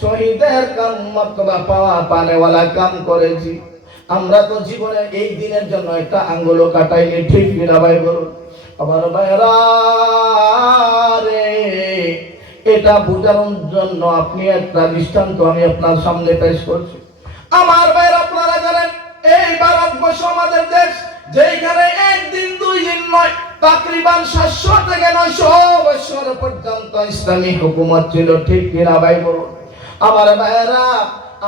শহীদের কাম পাওয়া পানেওয়ালা কাম করেছি। আমরা তো জীবনে এই দিনের জন্য একটা আঙ্গুলও কাটাইনি, ঠিক কিনা ভাই বলুন? আমার এটা বোঝানোর জন্য আপনি একটা দৃষ্টান্ত আমি আপনার সামনে পেশ করছি। আমার ভাইরা, আপনারা জানেন, এই ভারতবর্ষ আমাদের দেশ যেখানে একদিন দুই দিন নয় তাকরিবান সাতশো থেকে নয়শো বছর পর্যন্ত ইসলামী হুকুমত ছিল, ঠিক কিনা ভাই বলুন? আমার ভাইয়েরা,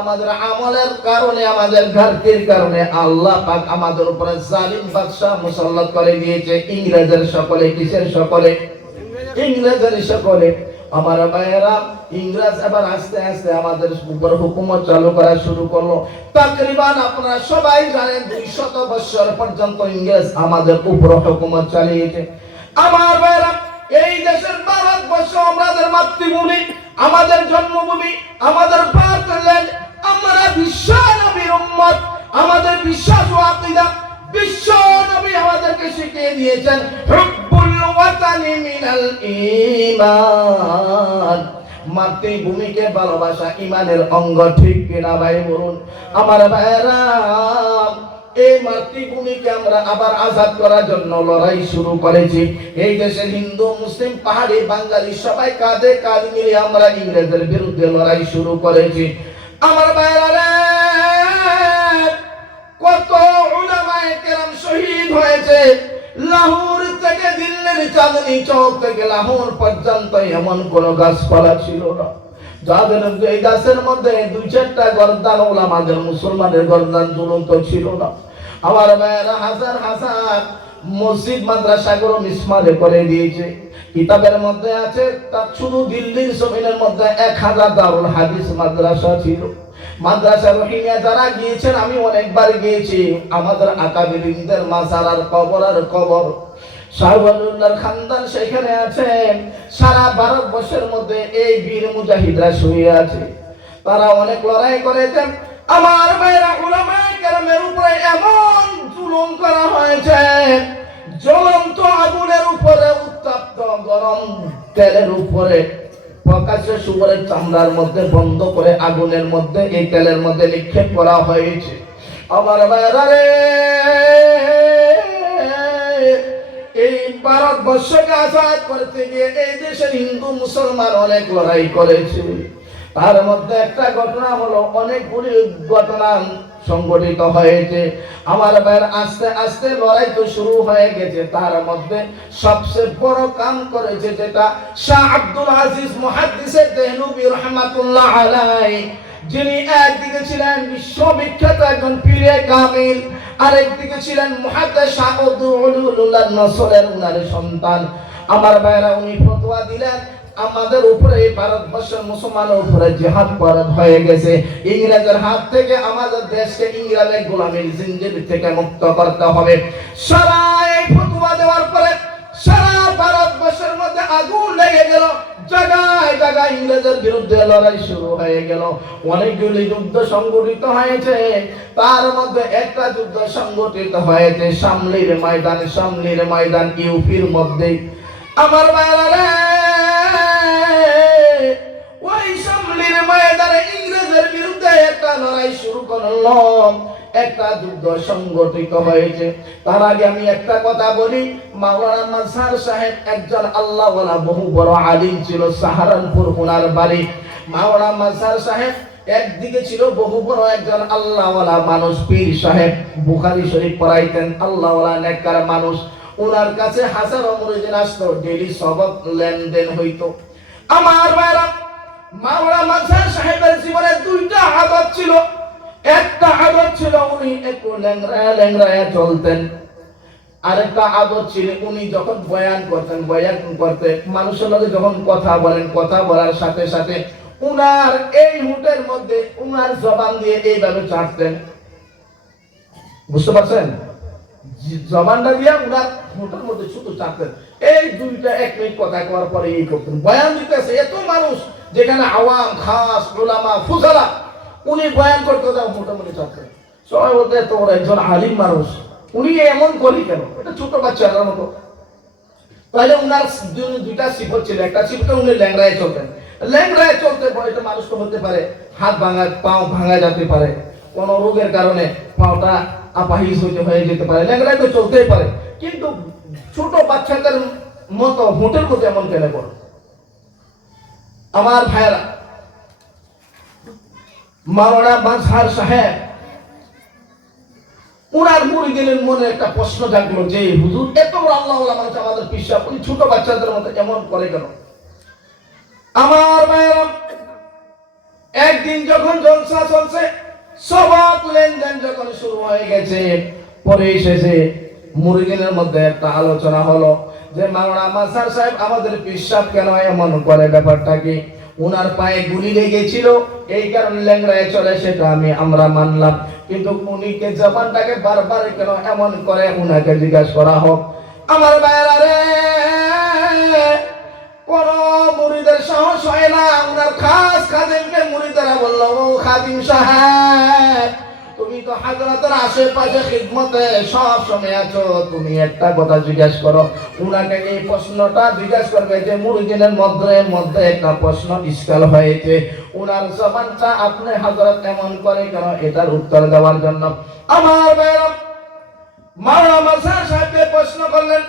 আমাদের আমলের কারণে, আমাদের ঘাটতির কারণে আল্লাহ পাক আমাদের উপরে জালিম বাদশাহ মুসল্লাত করে দিয়েছে। ইংরেজের সকলে, কিসের সকলে? ইংরেজের সকলে। আমার ভাইয়েরা ইংরেজ এবার আস্তে আস্তে আমাদের উপর হুকুমত চালু করা শুরু করল। তাকরিবান আপনারা সবাই জানেন, দুই শত বছর পর্যন্ত ইংরেজ আমাদের উপর হুকুমত চালিয়েছে। আমার ভাইয়েরা, এই দেশের ভারতবর্ষ আমাদের মাতৃভূমি, আমাদের জন্মভূমি, আমাদের পার্টল্যান্ড আমরা বিশ্ব নবীর উম্মত, আমাদের বিশ্বাস ও আকীদা বিশ্ব নবী আমাদেরকে শিখিয়ে দিয়েছেন। ঈমান। মাতৃভূমিকে ভালোবাসা ইমানের অঙ্গ, ঠিক কিনা ভাই বলুন? আমার ভাইরা এই মাতৃভূমিকে আমরা আবার আজাদ করার জন্য লড়াই শুরু করেছি। এই দেশের হিন্দু, মুসলিম, পাহাড়ি, বাঙালি সবাই কাঁধে কাঁধ মিলিয়ে আমরা ইংরেজের বিরুদ্ধে লড়াই শুরু করেছি। আমার ভাইরা রে, কত উলামায়ে কেরাম শহীদ হয়েছে। লাহোর থেকে দিল্লির চাঁদনি চৌক থেকে লাহোর পর্যন্ত এমন কোন গাছপালা ছিল না। যাদের এই গাছের মধ্যে দুই চারটা গরদান ওলামাদের, মুসলমানের গরদান ঝুলন্ত ছিল না। আমার মেয়েরা হাজার হাজার মসজিদ মাদ্রাসা গুলো মিসমারে করে দিয়েছে। কিতাবের মধ্যে আছে, তার শুধু দিল্লির জমিনের মধ্যে এক হাজার দারুল হাদিস মাদ্রাসা ছিল। মাদ্রাসা রহিমিয়া যারা গিয়েছেন, আমি অনেকবার গিয়েছি। আমাদের আকাবিরিনদের মাজার আর কবর। আর কবর শাহবানুল্লাহর খানদান সেখানে আছেন সারা ভারতবর্ষের মধ্যে এই বীর মুজাহিদরা শুয়ে আছে। তারা অনেক লড়াই করেছেন আমার ভাইরা উলামায়ে কেরামের উপরে এমন জুলুম করা হয়েছে, জ্বলন্ত আগুনের উপরে উত্তপ্ত গরম তেলের উপরে প্রকাশ্যে সুবরের চামড়ার মধ্যে বন্ধ করে আগুনের মধ্যে, এই তেলের মধ্যে নিক্ষেপ করা হয়েছে। আমার ভাইরা রে এই ভারতবর্ষকে আজাদ করতে গিয়ে এই দেশের হিন্দু মুসলমান অনেক লড়াই করেছে। তার মধ্যে একটা ঘটনা হলো, অনেকগুলি ঘটনা সংগঠিত হয়েছে। আমার ভাইয়ের আস্তে আস্তে লড়াই তো শুরু হয়ে গেছে। তার মধ্যে সবচেয়ে বড় কাম করেছে যেটা শাহ আব্দুল আজিজ মুহাদ্দিসের দেহলুবি রহমাতুল্লাহ আলাই যিনি একদিকে ছিলেন বিশ্ববিখ্যাত একজন পীরে কামিল, আরেকদিকে ছিলেন মুহাদ্দিস শাহ উদ্দুল্লাহ নসরের উনার সন্তান। আমার ভাইয়েরা, উনি ফতোয়া দিলেন আমাদের উপরে এই ভারতবর্ষের মুসলমানের উপরে জিহাদ ফরজ হয়ে গেছে। ইংরেজের হাত থেকে আমাদের দেশকে ইংরেজের গোলামীর জিঞ্জির থেকে মুক্ত করতে হবে। সারা এই ফতোয়া দেওয়ার পরে সারা ভারতবর্ষের মধ্যে আগুন লেগে গেল। জায়গায় জায়গায় ইংরেজের বিরুদ্ধে লড়াই শুরু হয়ে গেল। অনেকগুলি যুদ্ধ সংগঠিত হয়েছে। তার মধ্যে একটা যুদ্ধ সংগঠিত হয়েছে। সামলির ময়দান সামলির ময়দান, ইউপির মধ্যে। আমার বাইরা ইংরেজের বিরুদ্ধে একটা লড়াই শুরু একটা যুদ্ধ সংগঠিত হয়েছে। তার আগে আমি একটা কথা বলি। বহু বড় একদিকে ছিল বহু বড় একজন আল্লাহওয়ালা মানুষ, পীর সাহেব। বুখারি শরীফ পড়াইতেন, আল্লাহওয়ালা নেককার মানুষ। ওনার কাছে হাজার অমরুদিন আসতো ডেলি সবক লেনদেন হইতো। আমার ভাইরা মাওলা মাঝার সাহেবের জীবনে দুইটা আদত ছিল। একটা আদত ছিল উনি একটু ল্যাংড়ায় ল্যাংড়ায় চলতেন। আরেকটা আদত ছিল উনি যখন বয়ান করতেন, বয়ান করতে মানুষের লগে যখন কথা বলেন, কথা বলার সাথে সাথে উনার এই হুটের মধ্যে উনার জবান দিয়ে এইভাবে চাটতেন। বুঝতে পারছেন? জবানটা দিয়া উনার হুটের মধ্যে শুধু চাটতেন। এই দুইটা এক মিনিট কথা কওয়ার পরে এই করতেন। বয়ান দিতেছে এত মানুষ যেখানে আওয়াম, খাস ওলামা ফুসালা উনি বয়ান করতে যাও মোটামুটি চাটতেন সবাই বলতে তোর একজন আলিম মানুষ। উনি এমন করি কেন? এটা ছোট বাচ্চার মতো। তাহলে উনার দুইটা সিফত ছিল। একটা সিফতে উনি ল্যাংড়ায় চলতেন। ল্যাংড়ায় চলতে পরে তো মানুষ তো হতে পারে? হাত ভাঙা পাও ভাঙা যেতে পারে। কোন রোগের কারণে পাওটা আপাহিজ হইতে হয়ে যেতে পারে। ল্যাংড়ায় তো চলতেই পারে। কিন্তু ছোট বাচ্চাদের মতো হোটেল মতো এমন কেন করো আমার ভাইয়েরা, মাওলানা মাঝহার সাহেব, উনার মুরিদিনের মনে একটা প্রশ্ন জাগলো যে, হুজুর, এত আল্লাহ মানুষ আমাদের পিসা উনি ছোট বাচ্চাদের মতো এমন করে কেন? আমার ভাইয়েরা, একদিন যখন জলসা চলছে সবাক লেনদেন যখন শুরু হয়ে গেছে, পরে এসেছে মুরগিনের মধ্যে একটা আলোচনা হলো। যে মাওলানা মাসার সাহেব, আমাদের পিসাব কেন এমন করে ব্যাপারটা কি উনার পায়ে গুলি লেগেছিল, এই কারণে ল্যাংড়ায় চলে, সেটা আমি, আমরা মানলাম। কিন্তু উনিকে জবানটাকে বারবার কেন এমন করে, উনাকে জিজ্ঞাসা করা হোক। আমার ভাইয়েরা রে, কোন মুরিদের সাহস হয় না। উনার খাস খাদিমকে মুরিদেরা বলল, ও খাদিম সাহেব তুমি তো হাজরাতের আশেপাশে খিদমতে সব সময় আছো, তুমি একটা কথা জিজ্ঞাসা করো। উনাকে এই প্রশ্নটা জিজ্ঞাসা করবে যে মুরিদিনের মধ্যে মধ্যে একটা প্রশ্ন ইস্কাল হয়েছে। উনার জবানটা আপনি হাজরত এমন করে কেন এটার উত্তর দেওয়ার জন্য। আমার বাইরাম মাওলানা মাসা সাহেবকে প্রশ্ন করলেন,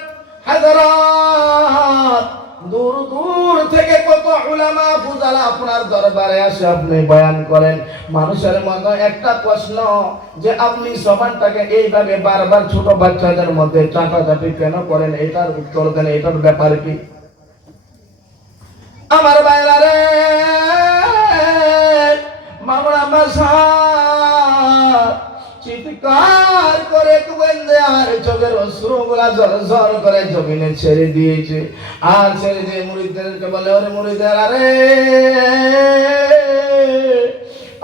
হাজরাত! উলামা ফুজালা আপনার দরবারে আসে আপনি বয়ান করেন। মানুষের মতো একটা প্রশ্ন যে আপনি সমানটাকে এইভাবে বারবার ছোট বাচ্চাদের মধ্যে চাপাচাপি কেন করেন? এটার উত্তর দেন, এটার ব্যাপার কি? আমার বাইরা মামলা মাসা চিৎকার করে কুবেন্দে আর চোখের অশ্রুগুলা জল করে জমিনে ছেড়ে দিয়েছে। আর ছেড়ে দিয়ে মুড়িদেরকে বলে, ওরে মুড়িদের আরে,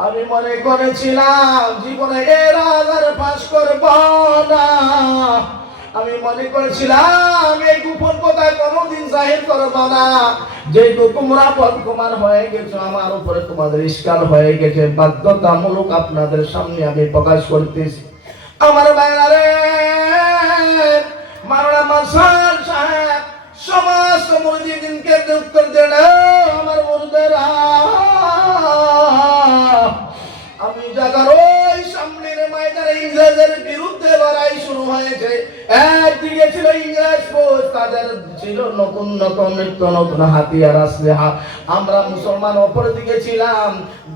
আমি মনে করেছিলাম জীবনে এর আধার পাশ করব না। আমি মনে করেছিলাম এই জাহির করব না। যেহেতু তোমরা হয়ে গেছো, আমার উপরে তোমাদের ইস্কাল হয়ে গেছে। বাধ্যতামূলক আপনাদের সামনে আমি প্রকাশ করতেছি। আমার বাইরা মারা মাসাল সাহেব, সমস্ত উত্তর দেন আমার আমি ওই সামনের ইংরেজের বিরুদ্ধে লড়াই শুরু হয়েছে। একদিকে ছিল ইংরেজ ফৌজ, তাদের ছিল নতুন নতুন, নিত্য নতুন হাতিয়ার আসলেহা। আমরা মুসলমান অপর দিকে ছিলাম,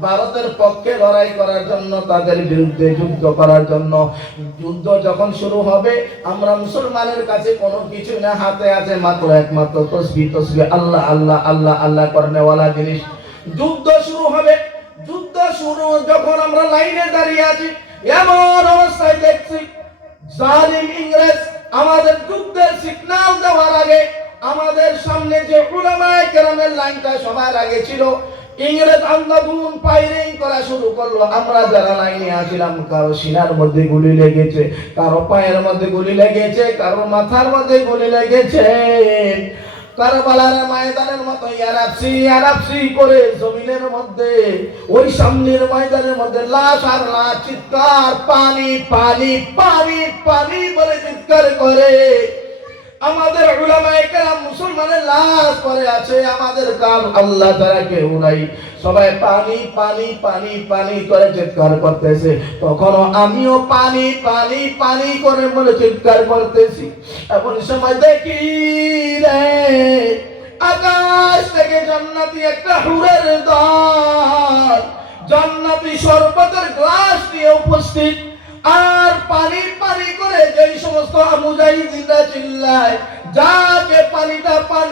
ভারতের পক্ষে লড়াই করার জন্য, তাদের বিরুদ্ধে যুদ্ধ করার জন্য। যুদ্ধ যখন শুরু হবে, আমরা মুসলমানের কাছে কোনো কিছু না, হাতে আছে মাত্র একমাত্র তসবি তসবি আল্লাহ আল্লাহ আল্লাহ আল্লাহ করনেওয়ালা জিনিস। যুদ্ধ শুরু হবে। যুদ্ধ শুরু যখন আমরা লাইনে দাঁড়িয়ে আছি, এমন অবস্থায় দেখছি জালিম ইংরেজ আমাদের যুদ্ধের সিগন্যাল দেওয়ার আগে আমাদের সামনে যে উলামায়ে কেরামের লাইনটা সবার আগে ছিল, ইংরেজ আন্দাদুন ফায়ারিং করা শুরু করল। আমরা যারা লাইনে আসিলাম কারও সিনার মধ্যে গুলি লেগেছে, কারও পায়ের মধ্যে গুলি লেগেছে, কারও মাথার মধ্যে গুলি লেগেছে। কারবালার ময়দানের মতো ইয়ারাপসি ইয়ারাপসি করে জমিনের মধ্যে, ওই সামনের ময়দানের মধ্যে লাশ আর লাশ, চিৎকার, পানি পানি পানি পানি বলে চিৎকার করে। আমাদের কেরাম মুসলমানের লাশ পরে আছে, আমাদের কাল আল্লাহ তারা কেউ নাই সবাই পানি পানি পানি পানি করে চিৎকার করতেছে। তখনও আমিও পানি পানি পানি করে বলে চিৎকার করতেছি। এমন সময় দেখি রে, আকাশ থেকে জান্নাতি একটা হুরের দল জান্নাতি শরবতের গ্লাস নিয়ে উপস্থিত। আর পানি পানি করে যেই সমস্ত চিল্লায়, যাকে পানিটা পান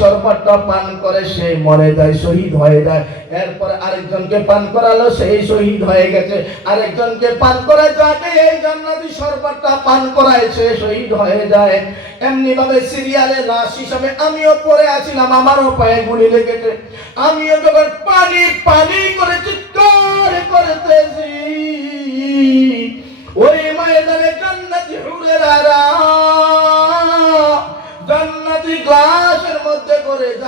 শরবতটা পান করে, সে মরে যায়, শহীদ হয়ে যায়। এরপর আরেকজনকে পান করালো, সেই শহীদ হয়ে গেছে। আরেকজনকে পান যাকে এই জান্নাতি শরবতটা পান করায়, সে শহীদ হয়ে যায়। এমনি ভাবে সিরিয়ালে লাশ হিসাবে আমিও পড়ে আছিলাম, আমারও পায়ে গুলি লেগেছে। আমিও যখন পানি পানি করে চিৎকার করতেছি, ওই ময়দানে গ্লাসের মধ্যে করে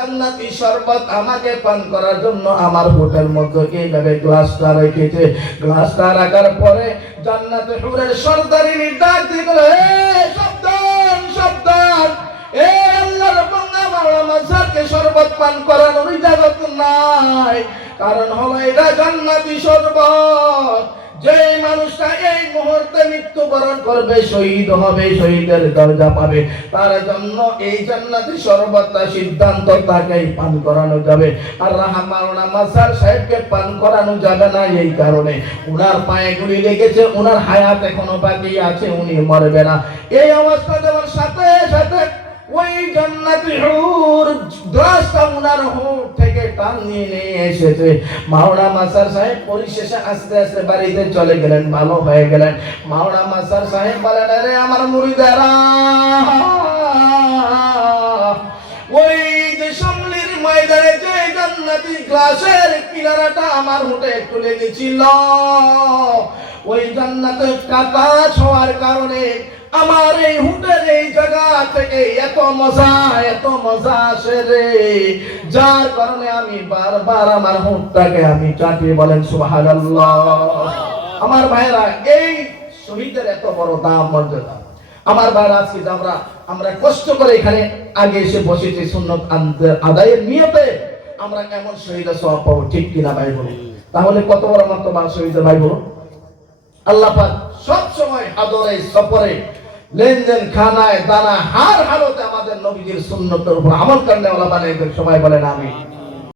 শরবত আমাকে পান করার জন্য আমার হোটেল মধ্যে রাখার পরে জান্নাতি হুরের সর্দারিনী ডাক দিয়ে গেল, "এ সাবধান সাবধান। এ মাওলা মাসারকে শরবত পান করানোর ইজাজত নাই। কারণ হলো এটা জান্নাতি শরবত। যে মানুষটা এই মুহূর্তে মৃত্যুবরণ করবে, শহীদ হবে, শহীদের দরজা পাবে। তার জন্য এই জান্নাতি শরবতটা সিদ্ধান্ত তাকেই পান করানো যাবে। আর রাহমানা মাসার সাহেবকে পান করানো যাবে না এই কারণে। উনার পায়ে গুলি লেগেছে, উনার হায়াত এখনও বাকি আছে, উনি মরবে না। এই অবস্থা দেওয়ার সাথে সাথে ওই জান্নাতি হুর গ্লাসটা উনার হুর টান নিয়ে নিয়ে এসেছে। মাওনা মাসার সাহেব পরিশেষে আস্তে আস্তে বাড়িতে চলে গেলেন, ভালো হয়ে গেলেন। মাওনা মাসার সাহেব বলেন, আরে আমার মুড়িদারা, ওই যে সম্লির ময়দানে যে জান্নাতি গ্লাসের কিনারাটা আমার মুঠে একটু লেগেছিল। ওই জান্নাতে কাটা ছোঁয়ার কারণে আমার এই হুটের এই জায়গা থেকে এত মজা এত মজা আসে রে। যার কারণে আমি বারবার আমার হুটটাকে আমি চাটিয়ে বলেন, সুবহানাল্লাহ। আমার ভাইরা এই শহীদের এত বড় দাম, মর্যাদা। আমার ভাইরা আজকে আমরা আমরা কষ্ট করে এখানে আগে এসে বসেছি সুন্নত আদায়ের নিয়তে, আমরা এমন শহীদের সব পাবো, ঠিক কিনা ভাই বলুন? তাহলে কত বড় মর্তবা শহীদের ভাই বলুন? আল্লাহ পাক সব সময় আদরে সফরে লেনদেন, খানায় দানা হার হালতে আমাদের নবীজির সুন্নতের উপর আমল করলে ওলা বানাইদের সবাই বলেন আমি